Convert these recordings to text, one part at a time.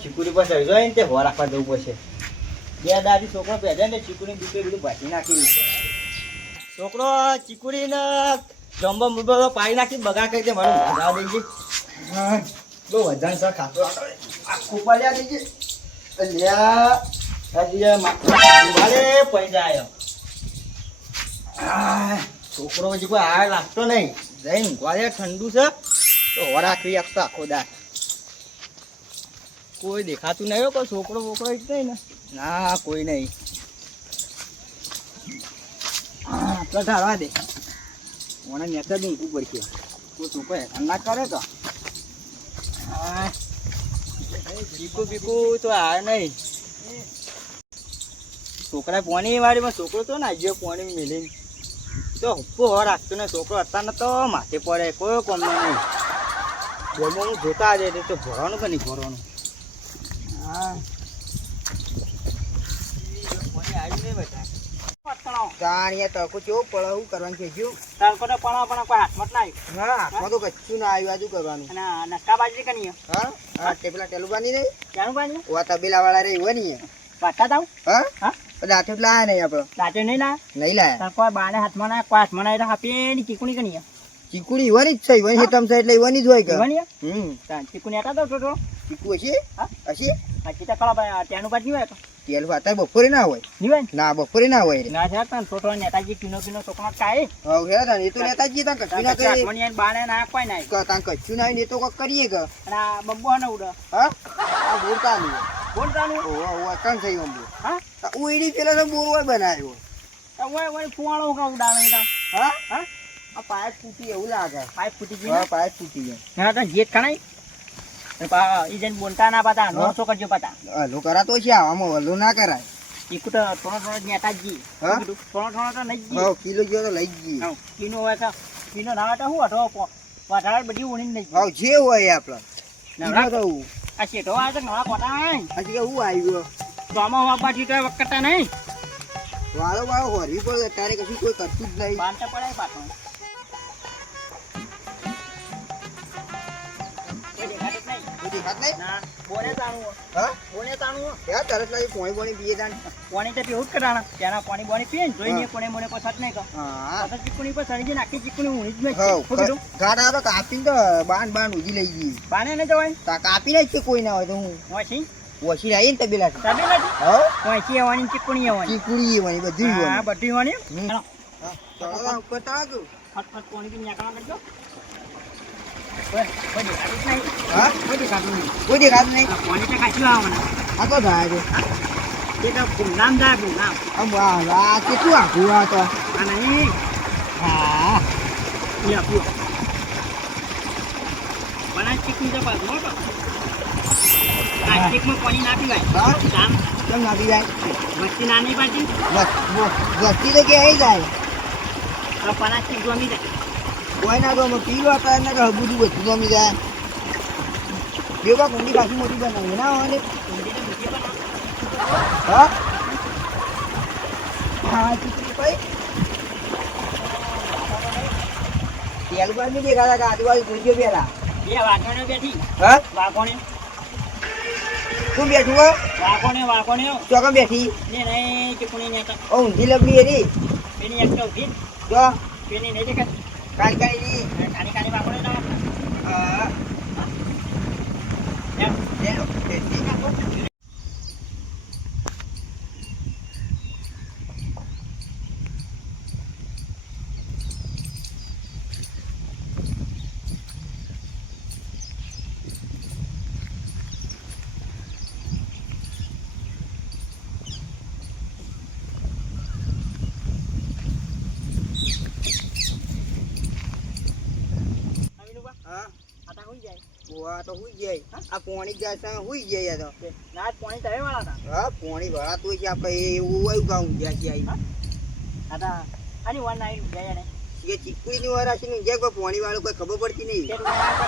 ચીકુડી પાસે આવી જાય ને તે હોર રાખવા જવું પડશે. બે દાદી છોકરો પહેરે ને ચીકુડી બીજું બધું ભાજી નાખી. છોકરો ચીકુડીને જમ્બો મુંબો પાડી નાખી બગા કરી દે મારું ભગા દેજે. બહુ વધારે સર ખાતો આખું પાડ્યા દેજે. મારે પૈસા આવ્યો. છોકરો હજી કોઈ આ લાગતો નહીં. જઈને ઊંઘવા ઠંડુ છે તો હોર રાખવી આપતો આખો દાર. કોઈ દેખાતું નહીં કોઈ છોકરો બોકરો જ નહીં ને. ના કોઈ નહીં. આટલા ઢાળવા દે મને નેતા જ ઊંઘવું પડશે. કોઈ છોકરો હેરાન ના કરે તો. બીકું બીકું તો આ નહીં. છોકરા પોણી વાળીમાં છોકરો તો ના ગયો પોણી મિલીને તો હુપ્પો હવા રાખતો ને. છોકરો અત્યારને તો માથે પડે કોઈ કોમ નહીં. બોલમાં હું જોતા જ તો ભરવાનું કે નહીં ભરવાનું. હા આવ્યું નહીં બધા તડકો કેવો પડે શું કરવાનું કહેજો. તડકો તો પણ કોઈ હાથમાં જ ના આવ્યું. હા હાથમાં તો કચ્છું ના આવ્યું. આજુ કરવાનું નક્કા બાજરી કે નહીં. હા પેલા ટેલુબાની નહીં ક્યાંનું બાજરી વા તબેલા વાળા રે હોય નહીં વાટતા તાવ. હા દાંતે લાયા નહીં આપડે. દાંતે નહીં લાયા નહીં લાયા. કોઈ બાને હાથમાં ના કોઈ હાથમાં ના આપે ની ચીકુણી કે નહીં. ચીકુણી ઈવાની જ છે. ઈવાની હેતમ છે એટલે ઈવાની જ હોય કે. ચીકુણી હતા તો થોડો ચીકુ હશે. હશે હજી તો કળા ત્યાંનું બાજુ હોય તો તેલ અત્યારે બપોરે ના હોય. ના બપોરે ના હોય. ના છે છોટો નેતાજી કિનો કિનો છોકરો કાય. હવે એ તો નેતાજી તાં કચ્છું ના કરે. મણિયા બાણે ના કોઈ ના તાં કચ્છું ના ને તો કોક કરીએ કે. અને આ બબ્બો ને ઉડ. હા આ બોલતાનું બોલતાનું ઓ કામ થઈ ગયું. હા ઉઈડી પેલા તો બોરવાય બનાવ્યો. ઓય ઓય ફુવાળો કા ઉડાવે તા. હા હા આ પાઇપ ફૂટી એવું લાગે. પાઇપ ફૂટી ગઈ. હા પાઇપ ફૂટી ગઈ. ના તો જેટ કણાઈ ઈજન બોલતા ના પાતા નોસો કરજો પાતા. હલો કરાતો છે આમાં હલો ના કરાય. ચીકુ તો થોડો નેતાજી. હા થોડો તો લઈ ગઈ. હા કિલો જેવો તો લઈ ગઈ. હા કિલો હોય તો કિલો ના હોય તો હું અઢો પટાળ બધી ઉણીને લઈ ગઈ. હા જે હોય આપણે ના તો આ શેઠો આ તો નવા પોટા હજી કે હું આવ્યો તો આમાં વાપા તો વખત નહીં. વાળો વાળો હોરવી પડે તારે કશું કોઈ કરતું જ નહીં. બાંધતા પડે પાછો. કોઈ ના હોય તો હું ઓછી રહી ને તબેલા ચીકુણી ચીકુણી બધી કોઈ દેખાતું નહીં. આ તો થાય નામ જાય નામ કેટલું આખું આ તો નહીં. હા ચીકું પાણી ના પીવાય. કેમ ના પીવાય? વસ્તી ના નહીં પાછી વસ્તી તો કે આવી જાય. પનાસ ચીક જમી જાય. કોઈ ના તો પીવા હતા બધું બધું જમી જાય. બે બા કુંડી પાછી મોટી બનાવી ના હોય. હા હા ચીકણી ભાઈ તેલ પર નહીં દેખાતા કે આજુબાજુ જોઈજો પેલા. બે વાઘોને બેઠી. હા વાઘોને શું બેઠું હો? વાઘોને વાઘોને ચોકમ બેઠી ને નહીં ચીકણી ને ઊંધી લબડી એરી એની એક તો ઊંધી જો પેલી નહીં દેખાતી. કાલી કાલી કાલી કાલી વાપરે ના. હા એમ લેલો ટેસ્ટી કાકો. તો હુઈ જાય. આ પોણી જાય છે હુઈ જાય તો ના પોણી તવે વાળા હતા. હા પોણી વાળા તો છે આપણે એવું આવ્યું ગાઉં ગયા છે આવી. આતા આની વન નાઈ ગયા ને એ ચીકુઈ ની વાર આશી ની જાય પોણી વાળું કોઈ ખબર પડતી નહીં.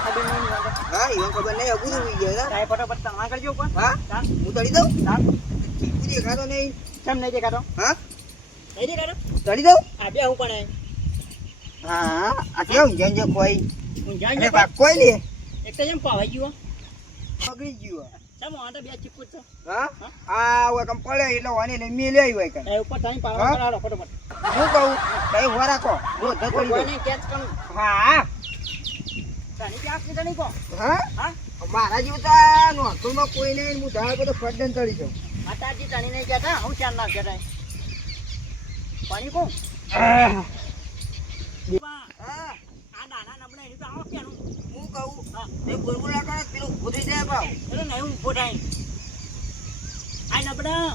ખબર નહીં. હા એવું ખબર નહીં. અબુ હુઈ ગયા કાઈ ફટાફટ તમા કરજો પણ. હા હું તળી દઉં. ચીકુ દેખાતો નહીં. કેમ નહીં દેખાતો? હા નહીં દેખાતો તળી દઉં. આ બે હું પણ હા આ કેવું જંજ કોઈ ઊંઝાઈ કોઈ લે એક તો જેમ પાવાઈ ગયો પકડી ગયો ચમ આને બે ચીકુ છે હા આ ઓય કમ પડે એટલે ઓને લઈ મે લઈ હોય કે એ ઉપર તાઈ પાવા કરાડો ફટાફટ હું કહું કઈ હો રાખો જો ધતરી કોઈને કેચ કરું હા તને કે આપને તને કો હા હા મારા જીવ તા નોતુમાં કોઈ નહીં હું ધાળ બધો ફડન તળી જાઉં માતાજી તણી નહીં કહેતા હું ચાર ના કહેતા પાણી કો આ દાના નબળે એની તો આવો કેનું હું કહું એ બોલબોલા કરે પેલું ઉધી જાય ભાવ એટલે નહીં હું ફોટાઈ આ નબળા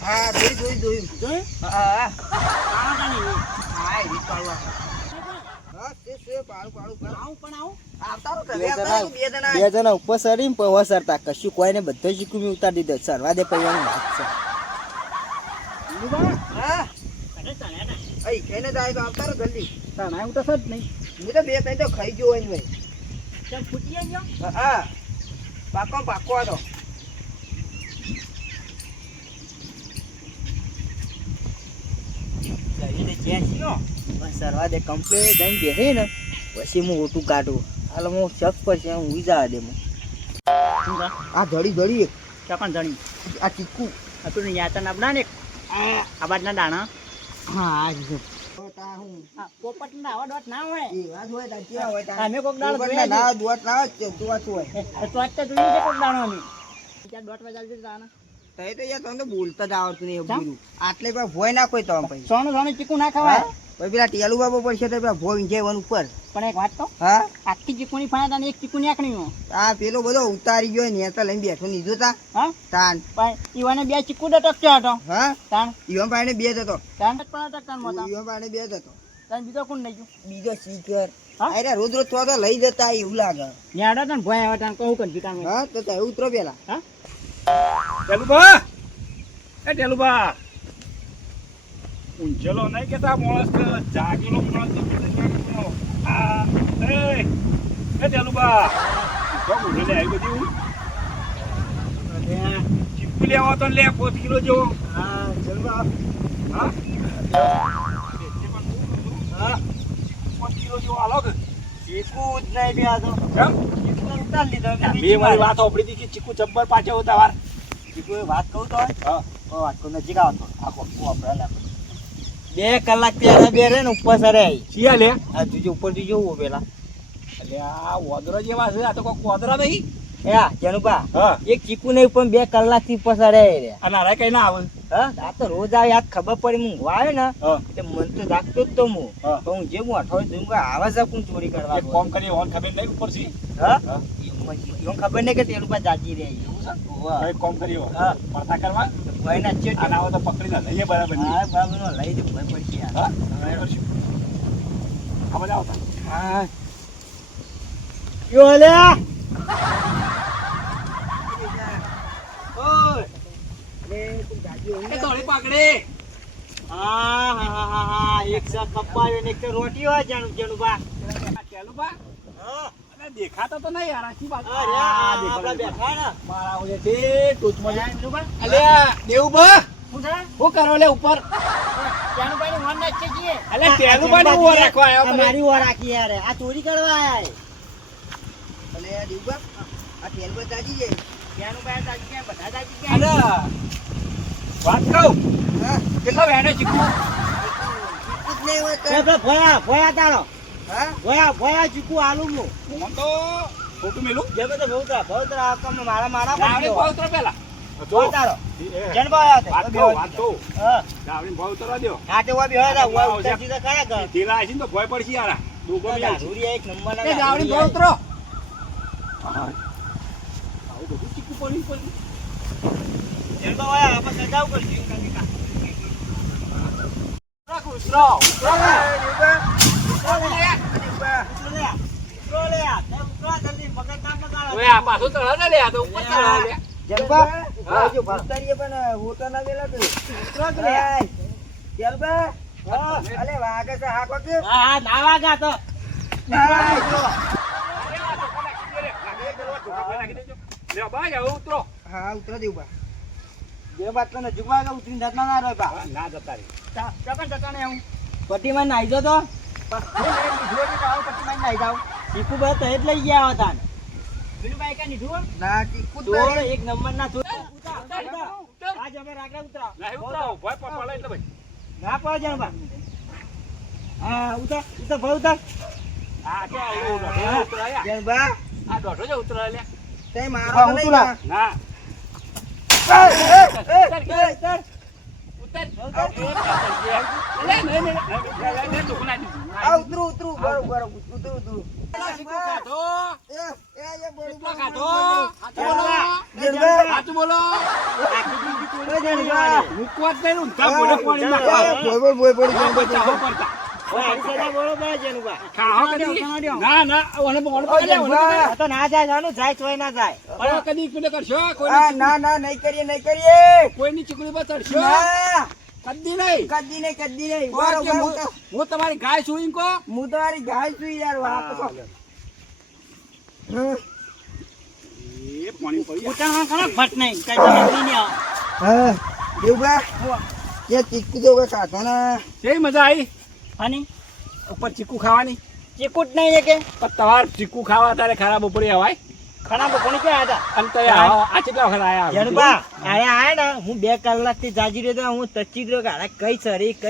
હા જોઈ હા તાણી હા એ પાડવા બે જણા ઉપર સરી પવા સરતા કશું કોઈને બધો શીખું ઉતારી દીધો સરવા દે પૈવાની વાત છે જલ્દી તણાય હું તો સજ નહીં હું તો બે કઈ તો ખાઈ ગયો હોય ભાઈ ફૂટી ગયો હા પાકો હતો સરવા દે કમ્પ્લેટ દઈને બેસી ને પછી હું ઓટું કાઢું હાલ હું શક પર છે હું જવા દે આ ધડી ચોકન ધડી આ ચીકુ આપણને યાતન આપના ને આ બાજના દાણા હા જો પોપટ ના આવા ડોટ ના હોય એ વાત હોય તા કેવા હોય તા અમે કોક દાણો ના ડોટ ના હોય તો આજ તો જોઈએ કોક દાણો અમે ત્યાં ડોટ માં ચાલતી દાણા તઈ તો યાર તમને બોલતા જ આવડતું નહીં એવું આટલે કોઈ ભોય ના કોઈ તો ભાઈ સોનું ચીકુ ના ખવાય ભાઈ પેલા ટેલુ બાબો પડશે તો પેલા ભોય જેવન ઉપર પણ એક વાત તો હા આખી ચીકુની ફાયા તા એક ચીકુની આખણી આ પેલો બધો ઉતારી ગયો ને તો લઈને બેઠો નીધો તા હા તાન ભાઈ ઈવાને બે ચીકુ દટક છે હતો હા તાન ઈવન ભાઈને બે હતો તાન પણ દટક તાન મોતા ઈવન ભાઈને બે હતો તાન બીજો કોણ લઈ ગયો બીજો શીકર અરે રોજ તો લઈ જતા એવું લાગે ન્યાડા તને ભોય આવે તાન કહું કન ભીકાન હા તો ઉતરો પેલા હા ટેલુબા એ ટેલુબા ઊંચેલો નહીં કેતા માણસ જાગેલો માણસ આ એ ટેલુબા તો ઉડે લે આવી બધી અરે ચીપી લેવા તો લે 5 કિલો જેવો હા ટેલુબા હા હા 5 કિલો જેવો આલો કે ચીકુ જ નહીં બે આ તો કેમ ચીકુ ઉતાર લીધો બે મારી વાત ઓપડી હતી કે ચીકુ જબ્બર પાછો હોતા વાર ચીકુ વાત કહું તો હા વાત કહું નજીક આવતો આખો આપણે 2 કલાક પહેલા બે રે ને ઉપર સરે શિયા લે આ તુજે ઉપર થી જોવું પેલા એટલે આ વોદરો જેવા છે આ તો કોઈ વોદરા નહીં એ જનુબા એક ચીકુ નહીં પણ 2 કલાક થી ઉપર સરે રે અને અરે કઈ ના આવે હા આ તો રોજ આવે યાદ ખબર પડી હું આવે ને એટલે મન તો રાખતો જ તો હું જે હું અઠવાડિયું જોઉં આવા જ કોણ ચોરી કરવા એક કામ કરી ઓન ખબર નહીં ઉપર થી હા એવું ખબર નહીં કે તેલ ઉપર જાજી રહે એક કામ કરી હા પડતા કરવા ભાઈ ના ચેટ અને આવો તો પકડી ના લઈએ બરાબર હા બરાબર નો લઈ દે ભાઈ પડશે યાર હા કરશું આ બધા આવતા હા યો લે ઓય લે તું જાજી એ તોડી પકડે હા એક સા કપાયો ને એક રોટી હોય જણુ બા ચાલુ બા હા દેખાતો તો નહીં યાર આખી વાત અરે આપડા બેઠા ને મારા ઓલે તે ટોચમાં અલ્યા દેવબા હું કરો લે ઉપર જાનુ ભાઈ ને વન નાખે છીએ અલ્યા તેલુબા ને ઓર રાખવા આયો મારી ઓર રાખી યાર આ ચોરી કરવા આયા અલ્યા દેવબા આ તેલબા તાજી છે જાનુ ભાઈ તાજી કે બધા તાજી કે અલ્યા વાત કહું હા કેટલા વેણે ચીકુ ચીકુ નહીં હોય તો ભોયા તારો હા ભોયા ચીકુ આલુ મો મન તો ફોટો મેલું જે બધો ભૌતરા કમ મારા ગાવડી ભૌતરા પેલા જો તારો જનબા આયા વાત તો હા ગાવડી ભૌતરા દયો કાટે વા બેહા તા વા ઉતા સીધા ખરા કર ઢીલા આઈ તો ભોય પડશે યાર દુગો મે ધુરિયા એક નંબર ના એ ગાવડી ભૌતરો હા આવું બધું ચીકુ પડી જનબા આયા આપણે સજાવ કરશું રાખો ઉતરો હા ઉતરો દેવું જે વાત તને જુગવા ઉતરી જતા ના રહે બા ના જતા રે ચકન ચકન હું પટ્ટીમાં નાઈ જો તો પટ્ટીમાં નાઈ જાવ ચીકુ ભાઈ તો જ લઈ ગયા હતા વિનુભાઈ કે નીધું ના ચીકુ તો એક નંબર ના થો આજ અમે રાગડા ઉતરા નહીં ઉતરાવ ભાઈ પપ્પા એટલે ભાઈ ના પડે જણબા હા ઉતર ભાઈ ઉતર આ કે ઉતરાયા જણબા આ દોઢો જ ઉતરા લે તે મારો તો નહીં ના આ ઉતરું બરોબર ઉતરું સાચું બોલો મૂકવા જ નહીં ઊંધા બોલે પાણી ના ના તો ના જાય જાનું જાય તોય ના જાય કદી કરશો ના નહીં કરીએ કોઈની ચીકડી પર ચડશો ના કદી નહીં કદી નહીં બરોબર હું તમારી ગાય છું કો હું તમારી ગાય છું યાર વાપરો એ પાણી પડી ઉતારવા કરો ફટ નહીં કઈ જલ્દી નહીં આવ હા દેવબા જે ચીકુ તો ખાધા ના કેવી મજા આવી અને ઉપર ચીકુ ખાવાની ચીકુટ નહીં કે પણ તમારે ચીકુ ખાવા તારે ખરાબ બપોરે હવાય ખણા બપોરે ક્યાં હતા અને તો આ કેટલા વખત આયા જણબા આયા ને હું 2 કલાકથી જાજી રહ્યો તો હું તચી રહ્યો ગાડા કઈ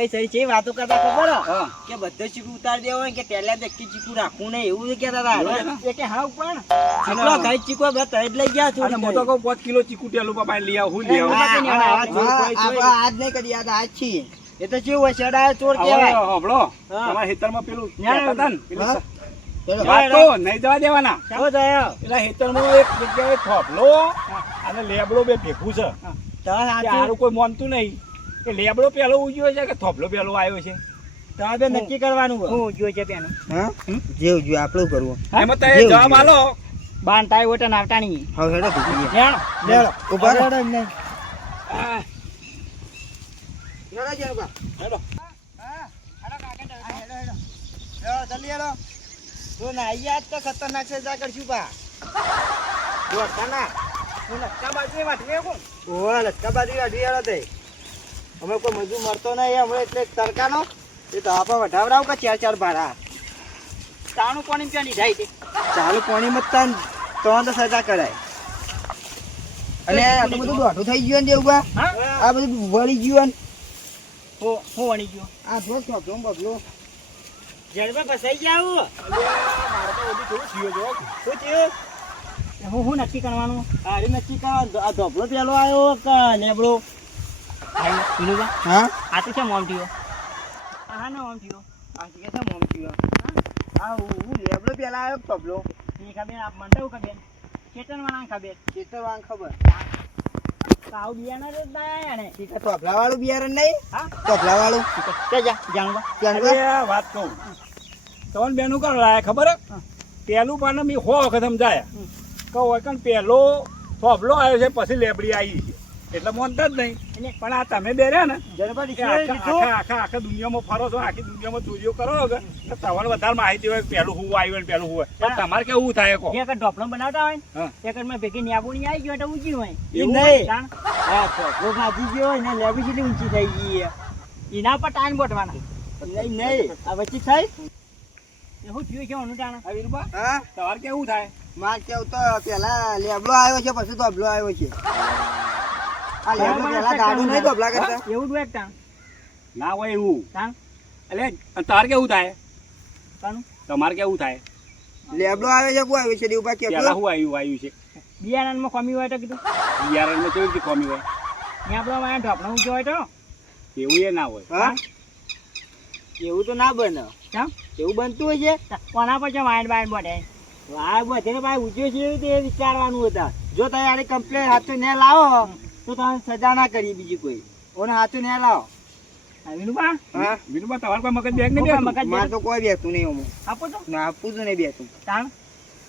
સરી છે વાતો કરતા ખબર હા. કે બધો ચીકુ ઉતારી દેવો કે પહેલા દેખી ચીકુ રાખવું નહીં એવું કહેતા હતા એ કે હા પણ ચીકલો કઈ ચીકુ બત જ લઈ ગયા અને છું હું તો કહું 5 કિલો ચીકુ ટેલું પપ્પા લઈ આવ હું લઈ આવું આજ નહીં કરી આજ છીએ એ તો કેવું હોય શેડા ચોર કહેવાય હબળો હા. તમારા ખેતરમાં પેલું ન્યા. કહેતા હતા ને, પેલી હા. ચલો. વાત તો નહીં જવા દેવાના ચાલો જાય પેલા ખેતરમાં એક જગ્યાએ થોભલો અને લેબડો બે ભેગું છે તો કે સાચું હારું કોઈ માનતું નહીં કે લેબડો પેલો ઉજ્યો છે કે થોભલો પેલો આવ્યો છે તો બે નક્કી કરવાનું હું જોઈ છે પેનું હા જેવું જો આપણું કરવું એમાં તો એ જવાબ આલો બાંટાઈ ઓટા નાવટા નહીં હવે હેડો ભૂખી લેણો લેડો ઉભા રહો હા, હેડો જણબા હેડો. જલ્દી હેડો તો ના આજ તો ખતરનાક છે જા કરશું પા જોતા ના હું નક્કા બાજુ વાટવે કોણ ઓવા લટકા બાજુ વાઢી હેડો તે અમે કોઈ મજૂર મળતો નહીં હમણાં એટલે તડકાનો એ તો આપા વઢાવરાવ કે 4 ભાડા તાણું પાણી ત્યાં લીધાઈ તે ચાલુ પાણી મત તો સજા કરાય અને આ તો બધું દોઢું થઈ ગયું ને દેવબા હા આ બધું વળી ગયું ને હું વણી ગયો આ જો છોકરો બગલો જડબા ફસાઈ ગયા મારે તો બધું થોડું થયું જો. શું થયું હું નક્કી કરવાનું અરે નક્કી કરવા આ ધોબલો પેલો આવ્યો કે લેબડો વિનુબા હા આ તો કેમ આમ થયો હા ના આમ થયો આ કે છે મોમ થયો આ હું લેબડો પેલા આવ્યો પબલો એ ખબર આપ મંડવ ખબર ચેતન વાળા ખબર ચેતરવાન ખબર કાવ બિયાના જ દાયા ને ઠીક છે તબલા વાળું બિયારણ નહીં હા તબલા વાળું તે જા જાણવા ત્યાં અરે વાત કહું તમને બેનું કર લાયા ખબર હે? પેલું પાને મેં 100 વખત સમજાયા કહું હોય કારણ પેલો થોભલો આવ્યો છે પછી લેબડી આવી છે એટલે મોનતા જ નહીં પણ આ તમે બે રહ્યા ને જડબા કે આખા દુનિયામાં ફરો છો આખી દુનિયામાં ચોરીઓ કરો છો કે તો તમારે વધારે માહિતી હોય કે પેલું હું આવ્યું ને પેલું હું હોય પણ તમારે કેવું થાય કહો એક ઢોપલો બનાવતા હોય હા. ને એક માં ભેગી ન્યાબુણી આવી ગયો એટલે ઊંચી હોય એવું નહીં જાણ હા ઢોપલો ભાજી ગયો હોય ને લેબડી જેટલી ઊંચી થઈ ગઈ એના પર ટાઈમ બોટવાના નહીં આ વચ્ચે થઈ એવું થયું છે ઓનું ટાણ આ વીરબા હા તમારે કેવું થાય માર કેવું તો પેલા લેબડો આવ્યો છે પછી તબલો આવ્યો છે આ લેબડો પેલા ગાડું નહીં તબલા કરતા એવું જ હોય એક ટાણ ના હોય એવું ટાણ એટલે તારે કેવું થાય કાનું તમારે કેવું થાય લેબડો આવે છે કોઈ આવ્યો છે દેવબા કે પેલા શું આવ્યું છે બિયારણમાં ખમી હોય તો કીધું બિયારણમાં કેવી રીતે કોમી હોય ન્યાબડો માં ઢોપલો ઊંચો હોય તો એવું એ ના હોય હા એવું તો ના બને કેમ એવું બનતું હોય છે કોના પર છે વાઈન વાઈન બોટે આ બધે ભાઈ ઊંચો છે એવું તે વિચારવાનું હતા જો તમે આની કમ્પ્લેન હાથું ને લાવો તો તમે સજા ના કરી બીજી કોઈ ઓને હાથું ને લાવો વિનુબા હા વિનુબા તમારે કોઈ મગજ બેગ નહીં બેસતું? મગજ મારે તો કોઈ બેસતું નહીં ઓમાં આપો તો ના આપું છું નહીં બેસતું તાણ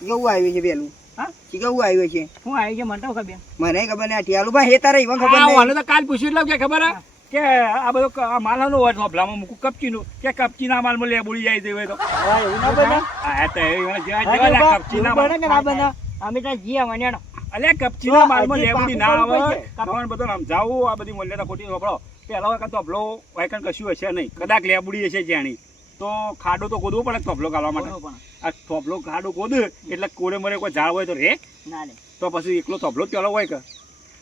કેવું આવ્યું છે પેલું હા કેવું આવ્યું છે હું આવી છે મને તો ખબર મને ખબર નહીં ઠિયાલું ભાઈ હેતા રહી ખબર આ નહીં ઓને તો કાલ પૂછ્યું એટલે કે ખબર હે? કે આ બધો માલનો હોય થોભલામાં મૂકું કપચીનું કે કપચીના માલમાં લેબુડી જાય દેવે તો હા એવું ના બને આ તો એ જેવા હા, જેવા તો કપચીના એવું બને કે ના માલ બને અમે ત્યાં જીયા વણ્યાનો અલ્યા કપચીના માલમાં હજી લેબુડી પાકું ના કરવું આવે પડશે. તમને બધું સમજાવું આ બધી મોલ્યતા ખોટી વાપરો પેલા વખત તો ભલો વાયકણ કશું હશે નહીં કદાચ લેબુડી હશે જાણી તો ખાડો તો ગોદવો પડે થોભલો ગાળવા માટે. આ થોભલો ખાડો ગોદ એટલે કોરે મરે કોઈ ઝાડ હોય તો રે ના રે તો પછી એકલો થોભલો પેલો હોય કે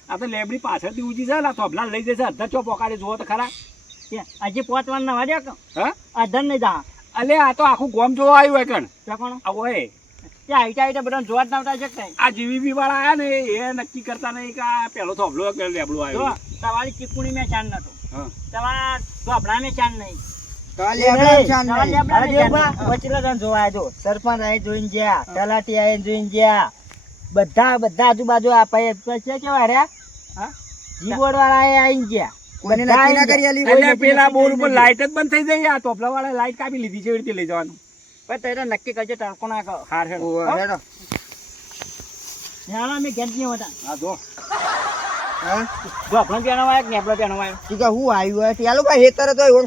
આ તો લેબડી પાછળથી ઊંચી છે ને આ થોભલા લઈ જશે અધર ચો પોકાડે જુઓ તો ખરા. હજી પહોંચવાનું ના વાડ્યા કે હા અધર નહીં જા અલે આ તો આખું ગોમ જોવા આવ્યું હોય કણ કોણ આ હોય ત્યાં આઈટા આઈટા બધા જોવા જ નતા શકતા. આ જીવીબી વાળા આયા ને એ નક્કી કરતા નહીં કે આ પેલો થોભલો કે લેબડું જો આવ્યું. તમારી ચીકુણી મેં ચાંદ નતો, હા તમારા ધોબડા મેં ચાંદ નહીં. સરપંચ આઈ જોઈને ગયા, તલાટી આઈ જોઈને ગયા, બધા આજુબાજુ કેવા રહ્યા જીબોર્ડ વાળા આઈ ગયા. એટલે પેલા બોર ઉપર લાઈટ જ બંધ થઈ જાય. આ થોભલા વાળા લાઈટ કાપી લીધી છે એવી રીતે લઈ જવાનું. પણ તારે નક્કી કરજો તડકો ના કરો. હાર હેડો. મેં ઘેર નહીં હતા. હા જો ધોબલો પહેરવા આવ્યો કે નેબલો પહેરવા આવ્યો?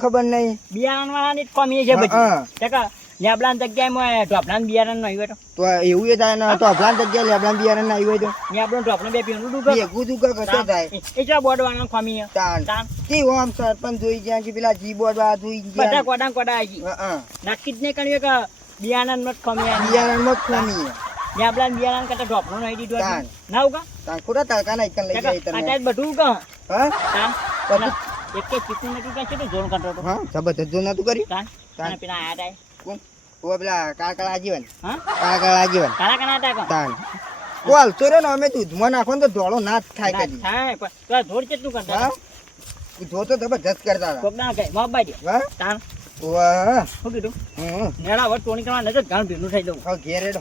ખબર નહીં. બિયારણ વાળાની જ કમી છે બધી. નેબલાની જગ્યાએ ઢોપલાનું બિયારણ નહીં હોય તો એવું એ થાય ને તો અભલાન જગ્યાએ લેબલાન બિયારણ ના આવ્યું હોય તો નેબલો ઢોપલો બે પીવાનું ડૂબે. ભેગું તું કશો થાય. એ ચા બોર્ડ વાળાનો કમી છે. તાન તી ઓમ સરપંચ જોઈ ગયા કે પેલા જીબોર્ડ વાળા જોઈ બધા ગયા. કોડા આવી ગઈ. નક્કી જ નહીં કર્યું કે બિયારણ માં જ કમી આવી. બિયારણમાં જ ખામી છે. નેબલાન બિયારણ કરતા ઢોપલો નહીં દીધો તાન. ના ઉગા તાન ખોટા તડકા ના એકન લઈ જાય તમે. અત્યારે બધું ઉગા. હા તાન બધું. એક કે ચીકુ નથી કે છે તો જોર કરતો હતો. હા જબરદસ્ત જો નતું કર્યું. તાન તાન. અને પેલા આયા તા કોણ? ઓ પેલા કાકડા આજીવન. હા કાકડા આજીવન. કાળા કના હતા કો તાન કોલ તો રે ને અમે દૂધમાં નાખો ને તો ધોળો ના જ થાય કદી. થાય પણ તો જોર કેટલું કરતા હા જો તો જબરદસ્ત કરતા હતા. કોક ના કઈ મોબાઈ દે. હા તાન વાહ શું કીધું હમ નેડા વટ ટોણી કરવા નજર ગામ ભીનું થઈ જવું. હવે ઘેર હેડો.